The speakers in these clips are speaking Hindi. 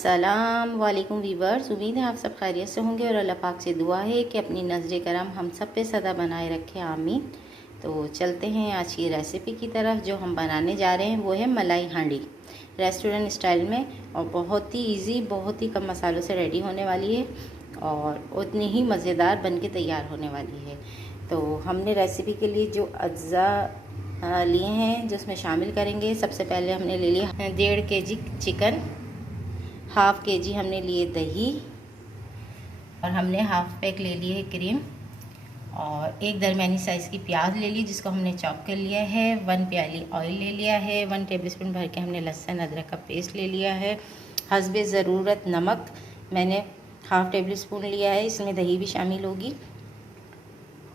अस्सलाम वालेकुम वीवर्स, उम्मीद है आप सब खैरियत से होंगे और अल्लाह पाक से दुआ है कि अपनी नज़र करम हम सब पे सदा बनाए रखे, आमीन। तो चलते हैं आज की रेसिपी की तरफ। जो हम बनाने जा रहे हैं वो है मलाई हांडी, रेस्टोरेंट स्टाइल में, और बहुत ही इजी, बहुत ही कम मसालों से रेडी होने वाली है और उतनी ही मज़ेदार बन के तैयार होने वाली है। तो हमने रेसिपी के लिए जो अज्जा लिए हैं जो उसमें शामिल करेंगे, सबसे पहले हमने ले लिया 1.5 kg चिकन, 1/2 kg हमने लिए दही, और हमने 1/2 पैक ले लिए क्रीम, और एक दरमियानी साइज़ की प्याज ले ली जिसको हमने चॉप कर लिया है, 1 प्याली ऑयल ले लिया है, 1 टेबलस्पून भर के हमने लहसुन अदरक का पेस्ट ले लिया है, हस्बे ज़रूरत नमक मैंने 1/2 टेबलस्पून लिया है, इसमें दही भी शामिल होगी,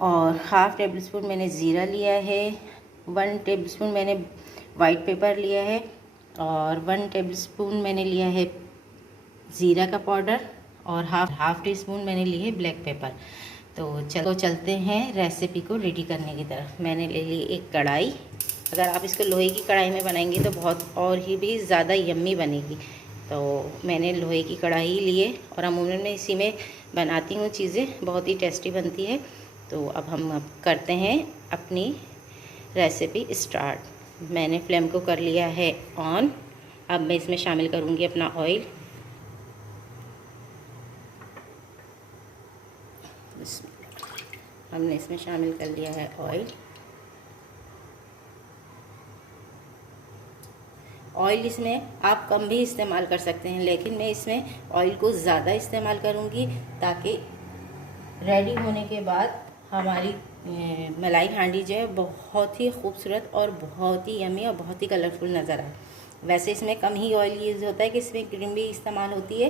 और 1/2 टेबलस्पून मैंने ज़ीरा लिया है, 1 टेबलस्पून मैंने वाइट पेपर लिया है, और 1 टेबलस्पून मैंने लिया है ज़ीरा का पाउडर, और हाफ टी स्पून मैंने ली है ब्लैक पेपर। तो चलते हैं रेसिपी को रेडी करने की तरफ। मैंने ले ली एक कढ़ाई। अगर आप इसको लोहे की कढ़ाई में बनाएंगे तो बहुत और ही भी ज़्यादा यम्मी बनेगी। तो मैंने लोहे की कढ़ाई ली है और अमूमन मैं इसी में बनाती हूँ चीज़ें, बहुत ही टेस्टी बनती है। तो अब हम करते हैं अपनी रेसिपी स्टार्ट। मैंने फ्लेम को कर लिया है ऑन। अब मैं इसमें शामिल करूँगी अपना ऑयल। हमने इसमें शामिल कर लिया है ऑयल। ऑयल इसमें आप कम भी इस्तेमाल कर सकते हैं, लेकिन मैं इसमें ऑयल को ज़्यादा इस्तेमाल करूँगी ताकि रेडी होने के बाद हमारी मलाई हांडी जो है बहुत ही खूबसूरत और बहुत ही यम्मी और बहुत ही कलरफुल नज़र आए। वैसे इसमें कम ही ऑयल यूज़ होता है कि इसमें क्रीम भी इस्तेमाल होती है,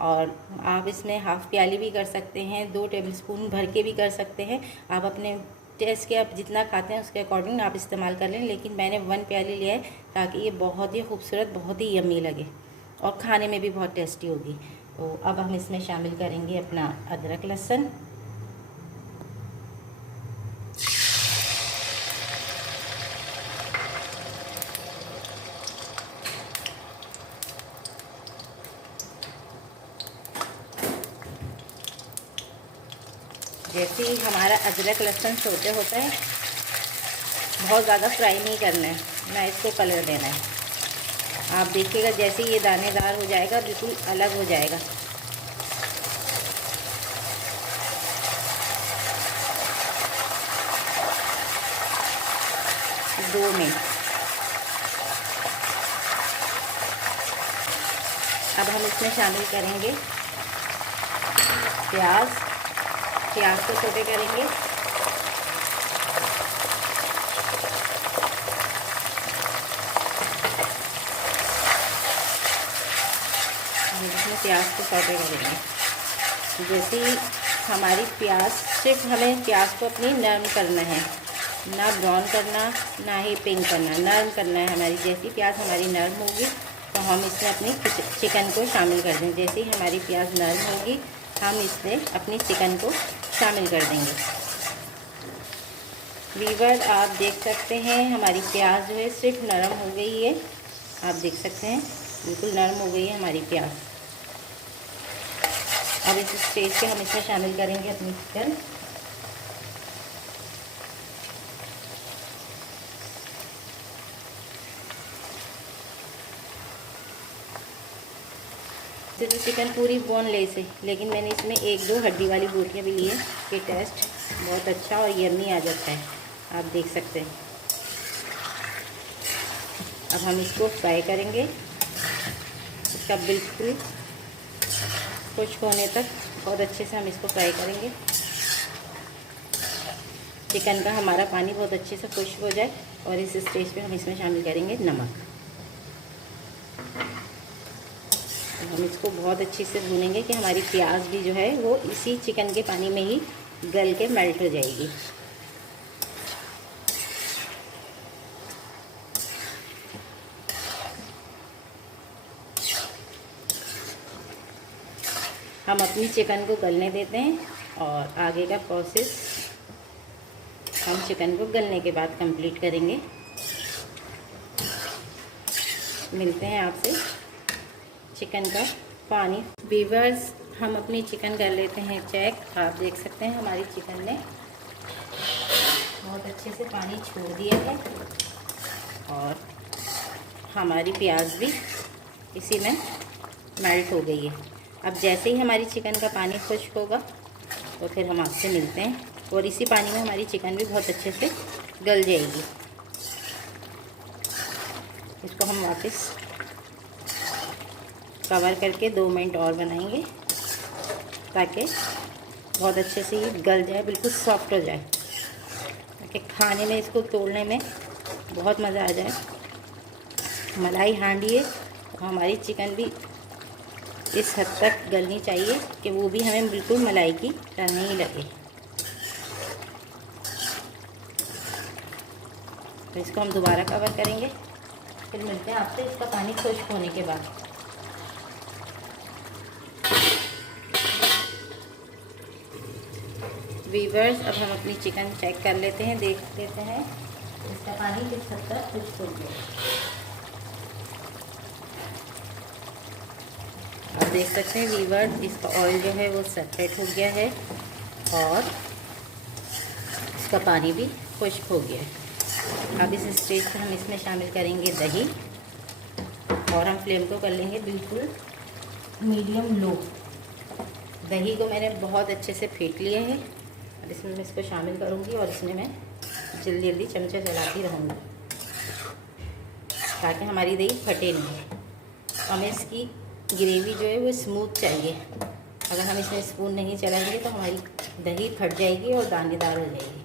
और आप इसमें 1/2 प्याली भी कर सकते हैं, 2 टेबलस्पून भर के भी कर सकते हैं। आप अपने टेस्ट के, आप जितना खाते हैं उसके अकॉर्डिंग आप इस्तेमाल कर लें, लेकिन मैंने 1 प्याली लिया है ताकि ये बहुत ही खूबसूरत, बहुत ही यम्मी लगे और खाने में भी बहुत टेस्टी होगी। तो अब हम इसमें शामिल करेंगे अपना अदरक लहसुन, जैसे ही हमारा अदरक लहसुन सोते होता है, बहुत ज़्यादा फ्राई नहीं करना है, ना इसको कलर देना है। आप देखिएगा जैसे ही ये दानेदार हो जाएगा बिल्कुल अलग हो जाएगा। दो मिनट। अब हम इसमें शामिल करेंगे प्याज को छोटे करेंगे। इसमें प्याज को छोटे करेंगे। जैसे ही हमारी प्याज, सिर्फ हमें प्याज को अपनी नरम करना है, ना ब्राउन करना ना ही पिंक करना, नरम करना है हमारी। जैसी प्याज हमारी नरम होगी तो हम इसमें अपनी चिकन को शामिल कर दें। जैसे ही हमारी प्याज नरम होगी हम इसमें अपनी चिकन को शामिल कर देंगे। वीवर आप देख सकते हैं हमारी प्याज जो है सिर्फ नरम हो गई है। आप देख सकते हैं बिल्कुल नरम हो गई है हमारी प्याज। अब इस स्टेज पे हम इसमें शामिल करेंगे अपनी चिकन। तो चिकन पूरी बोनलेस है, लेकिन मैंने इसमें 1-2 हड्डी वाली बोटियाँ भी ली है कि टेस्ट बहुत अच्छा और यम्मी आ जाता है। आप देख सकते हैं। अब हम इसको फ्राई करेंगे, इसका बिल्कुल खुश्क होने तक बहुत अच्छे से हम इसको फ्राई करेंगे। चिकन का हमारा पानी बहुत अच्छे से खुश्क हो जाए, और इस स्टेज पे हम इसमें शामिल करेंगे नमक। हम इसको बहुत अच्छे से भूनेंगे कि हमारी प्याज भी जो है वो इसी चिकन के पानी में ही गल के मेल्ट हो जाएगी। हम अपनी चिकन को गलने देते हैं, और आगे का प्रोसेस हम चिकन को गलने के बाद कंप्लीट करेंगे। मिलते हैं आपसे चिकन का पानी। वीवर्स, हम अपनी चिकन कर लेते हैं चेक। आप देख सकते हैं हमारी चिकन ने बहुत अच्छे से पानी छोड़ दिया है और हमारी प्याज भी इसी में मेल्ट हो गई है। अब जैसे ही हमारी चिकन का पानी खुश्क होगा तो फिर हम आपसे मिलते हैं, और इसी पानी में हमारी चिकन भी बहुत अच्छे से गल जाएगी। इसको हम वापस कवर करके 2 मिनट और बनाएंगे ताकि बहुत अच्छे से ये गल जाए, बिल्कुल सॉफ्ट हो जाए, ताकि खाने में इसको तोड़ने में बहुत मज़ा आ जाए। मलाई हांडी है तो हमारी चिकन भी इस हद तक गलनी चाहिए कि वो भी हमें बिल्कुल मलाई की तरह ही लगे। तो इसको हम दोबारा कवर करेंगे, फिर मिलते हैं आपसे इसका पानी खुश्क होने के बाद। वीवर्स, अब हम अपनी चिकन चेक कर लेते हैं, देख लेते हैं इसका पानी किस हद तक खुश्क हो गया। आप देख सकते हैं वीवर्स, इसका ऑयल जो है वो सेपरेट हो गया है और इसका पानी भी खुश्क हो गया है। अब इस स्टेज पर हम इसमें शामिल करेंगे दही, और हम फ्लेम को कर लेंगे बिल्कुल मीडियम लो। दही को मैंने बहुत अच्छे से फेंट लिया है। अब इसमें मैं इसको शामिल करूँगी और इसमें मैं जल्दी जल्दी चमचा चलाती रहूँगी ताकि हमारी दही फटे नहीं। हमें इसकी ग्रेवी जो है वो स्मूथ चाहिए। अगर हम इसमें स्पून नहीं चलाएंगे तो हमारी दही फट जाएगी और दानेदार हो जाएगी।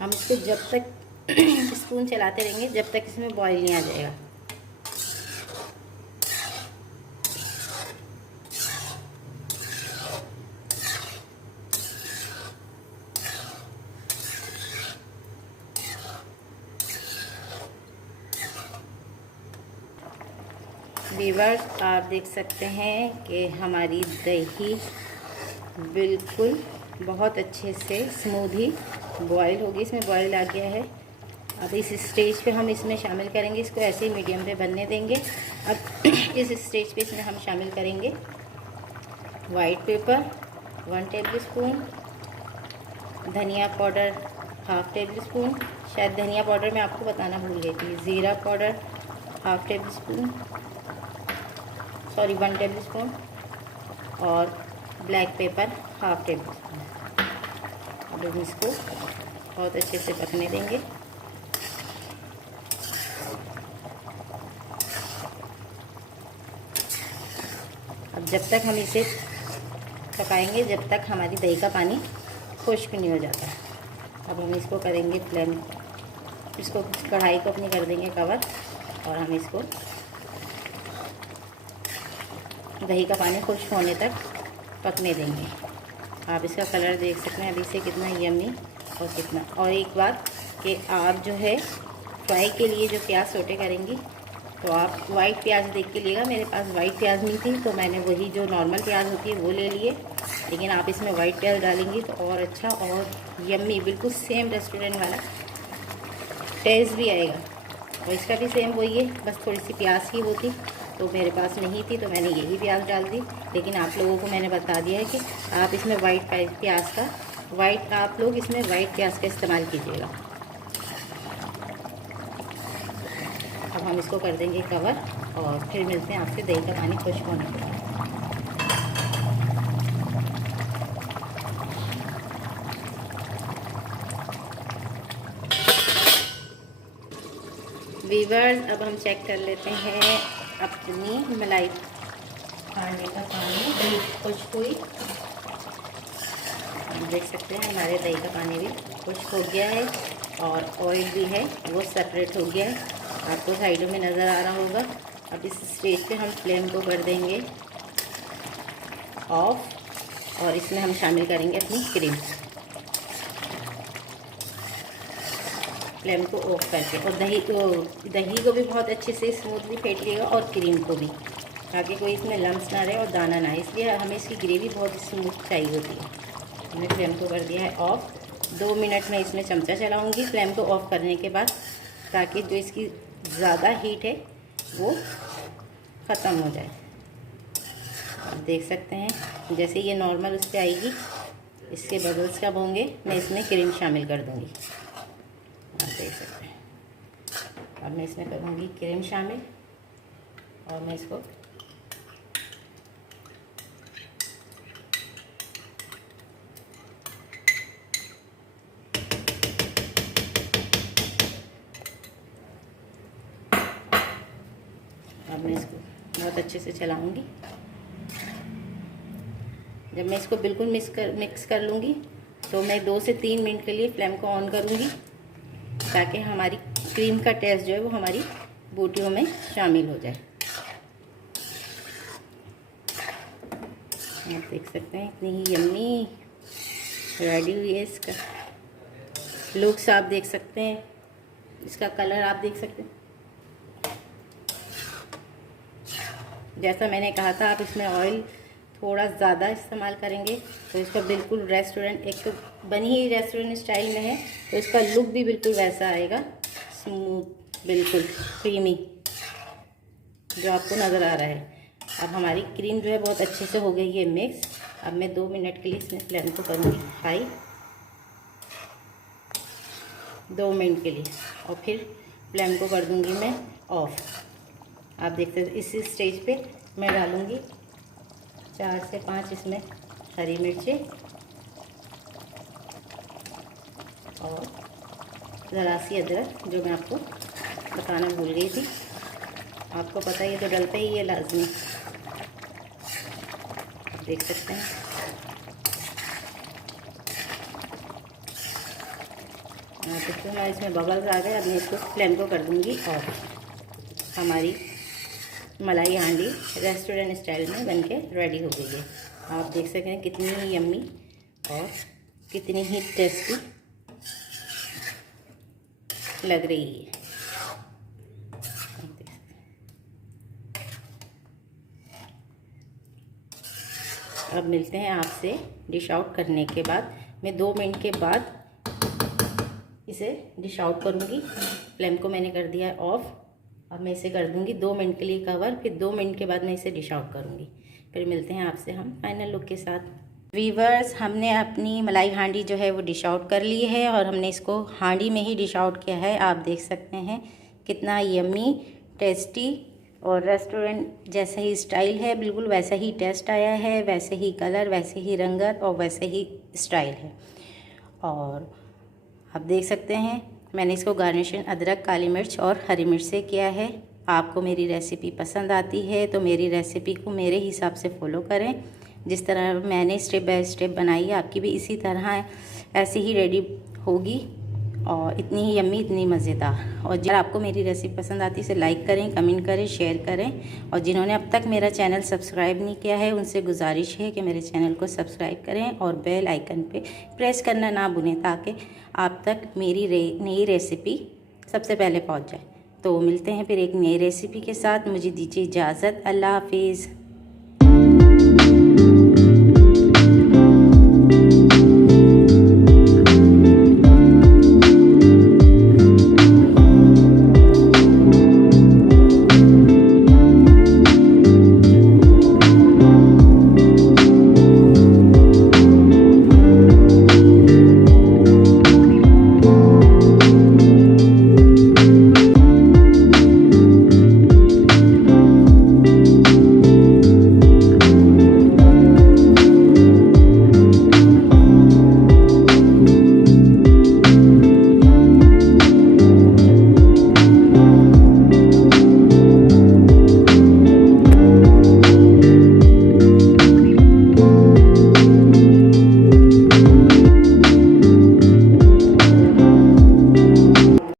हम इसको जब तक स्पून चलाते रहेंगे जब तक इसमें बॉईल नहीं आ जाएगा। वीवर्स, आप देख सकते हैं कि हमारी दही बिल्कुल बहुत अच्छे से स्मूथली बॉईल होगी, इसमें बॉईल आ गया है। अब इस स्टेज पे हम इसमें शामिल करेंगे, इसको ऐसे ही मीडियम पे बनने देंगे। अब इस स्टेज पे इसमें हम शामिल करेंगे वाइट पेपर 1 टेबल स्पून, धनिया पाउडर 1/2 टेबल स्पून, शायद धनिया पाउडर मैं आपको बताना भूल गई थी, ज़ीरा powder 1/2 table spoon, sorry 1 table spoon, और ब्लैक पेपर 1/2 टेबल स्पून। अब हम इसको बहुत अच्छे से पकने देंगे। अब जब तक हम इसे पकाएंगे जब तक हमारी दही का पानी खुश्क नहीं हो जाता। अब हम इसको करेंगे फ्लेम, इसको कढ़ाई को अपनी कर देंगे कवर, और हम इसको दही का पानी खुश्क होने तक पकने देंगे। आप इसका कलर देख सकते हैं अभी से कितना यम्मी और कितना। और एक बात कि आप जो है फ्राई के लिए जो प्याज सोटे करेंगी तो आप वाइट प्याज देख के लिएगा। मेरे पास वाइट प्याज नहीं थी तो मैंने वही जो नॉर्मल प्याज होती है वो ले लिए, लेकिन आप इसमें वाइट प्याज डालेंगी तो और अच्छा और यम्मी बिल्कुल सेम रेस्टोरेंट वाला टेस्ट भी आएगा। और इसका भी सेम वही है, बस थोड़ी सी प्याज की होती तो मेरे पास नहीं थी तो मैंने यही प्याज डाल दी। लेकिन आप लोगों को मैंने बता दिया है कि आप इसमें आप लोग इसमें वाइट प्याज का इस्तेमाल कीजिएगा। अब हम इसको कर देंगे कवर और फिर मिलते हैं आपसे दही का पानी खुश्क होने के बाद। वीवर्स, अब हम चेक कर लेते हैं अपनी मलाई हांडी का पानी, दही खुश्क हुई। आप देख सकते हैं हमारे दही का पानी भी खुश्क हो गया है और ऑयल भी है वो सेपरेट हो गया है, आपको साइडों में नज़र आ रहा होगा। अब इस स्टेज पे हम फ्लेम को कर देंगे ऑफ और इसमें हम शामिल करेंगे अपनी क्रीम। फ्लेम को ऑफ करके। और दही को भी बहुत अच्छे से स्मूथली फेंट लिएगा और क्रीम को भी, ताकि कोई इसमें लम्स ना रहे और दाना ना आए, इसलिए हमें इसकी ग्रेवी बहुत स्मूथ चाहिए होती है। हमने फ्लेम को कर दिया है ऑफ। 2 मिनट में इसमें चमचा चलाऊँगी फ्लेम को ऑफ करने के बाद, ताकि जो इसकी ज़्यादा हीट है वो ख़त्म हो जाए। आप देख सकते हैं जैसे ये नॉर्मल उस पर आएगी, इसके बबल्स कब होंगे मैं इसमें क्रीम शामिल कर दूँगी। आप देख सकते हैं अब मैं इसमें करूँगी क्रीम शामिल और मैं इसको बहुत अच्छे से चलाऊँगी। जब मैं इसको बिल्कुल मिक्स कर लूँगी तो मैं 2 से 3 मिनट के लिए फ्लेम को ऑन करूँगी, ताकि हमारी क्रीम का टेस्ट जो है वो हमारी बोटियों में शामिल हो जाए। आप देख सकते हैं इतनी ही यम्मी रेडी हुई है। इसका लुक्स आप देख सकते हैं, इसका कलर आप देख सकते हैं। जैसा मैंने कहा था, आप इसमें ऑयल थोड़ा ज़्यादा इस्तेमाल करेंगे तो इसका बिल्कुल रेस्टोरेंट, एक तो बनी ही रेस्टोरेंट स्टाइल में है तो इसका लुक भी बिल्कुल वैसा आएगा, स्मूथ बिल्कुल क्रीमी जो आपको नज़र आ रहा है। अब हमारी क्रीम जो है बहुत अच्छे से हो गई है मिक्स। अब मैं 2 मिनट के लिए इसमें फ्लेम को करूँगी हाई, 2 मिनट के लिए, और फिर फ्लेम को कर दूँगी मैं ऑफ। आप देखते हैं इसी स्टेज पे मैं डालूँगी 4 से 5 इसमें हरी मिर्चें और ज़रा सी अदरक, जो मैं आपको बताना भूल गई थी। आपको पता है ये तो डलता ही है लाजमी। आप देख सकते हैं देखो हमारे इसमें बबल्स आ गए। अब मैं इसको फ्लेम को कर दूँगी और हमारी मलाई हांडी रेस्टोरेंट स्टाइल में बनके रेडी हो गई है। आप देख सकते हैं कितनी ही यम्मी और कितनी ही टेस्टी लग रही है। अब मिलते हैं आपसे डिश आउट करने के बाद। मैं 2 मिनट के बाद इसे डिश आउट करूँगी। फ्लेम को मैंने कर दिया है ऑफ। अब मैं इसे कर दूँगी 2 मिनट के लिए कवर, फिर 2 मिनट के बाद मैं इसे डिश आउट करूँगी। फिर मिलते हैं आपसे हम फाइनल लुक के साथ। वीवर्स, हमने अपनी मलाई हांडी जो है वो डिश आउट कर ली है और हमने इसको हांडी में ही डिश आउट किया है। आप देख सकते हैं कितना यम्मी, टेस्टी और रेस्टोरेंट जैसा ही स्टाइल है, बिल्कुल वैसा ही टेस्ट आया है, वैसे ही कलर, वैसे ही रंगत और वैसे ही स्टाइल है। और आप देख सकते हैं मैंने इसको गार्निशिंग अदरक, काली मिर्च और हरी मिर्च से किया है। आपको मेरी रेसिपी पसंद आती है तो मेरी रेसिपी को मेरे हिसाब से फॉलो करें। जिस तरह मैंने स्टेप बाय स्टेप बनाई है, आपकी भी इसी तरह ऐसे ही रेडी होगी और इतनी ही यम्मी, इतनी मज़ेदार। और अगर आपको मेरी रेसिपी पसंद आती है इसे लाइक करें, कमेंट करें, शेयर करें। और जिन्होंने अब तक मेरा चैनल सब्सक्राइब नहीं किया है उनसे गुजारिश है कि मेरे चैनल को सब्सक्राइब करें और बेल आइकन पे प्रेस करना ना भूलें, ताकि आप तक मेरी नई रेसिपी सबसे पहले पहुंच जाए। तो मिलते हैं फिर एक नई रेसिपी के साथ। मुझे दीजिए इजाज़त। अल्लाह हाफिज़।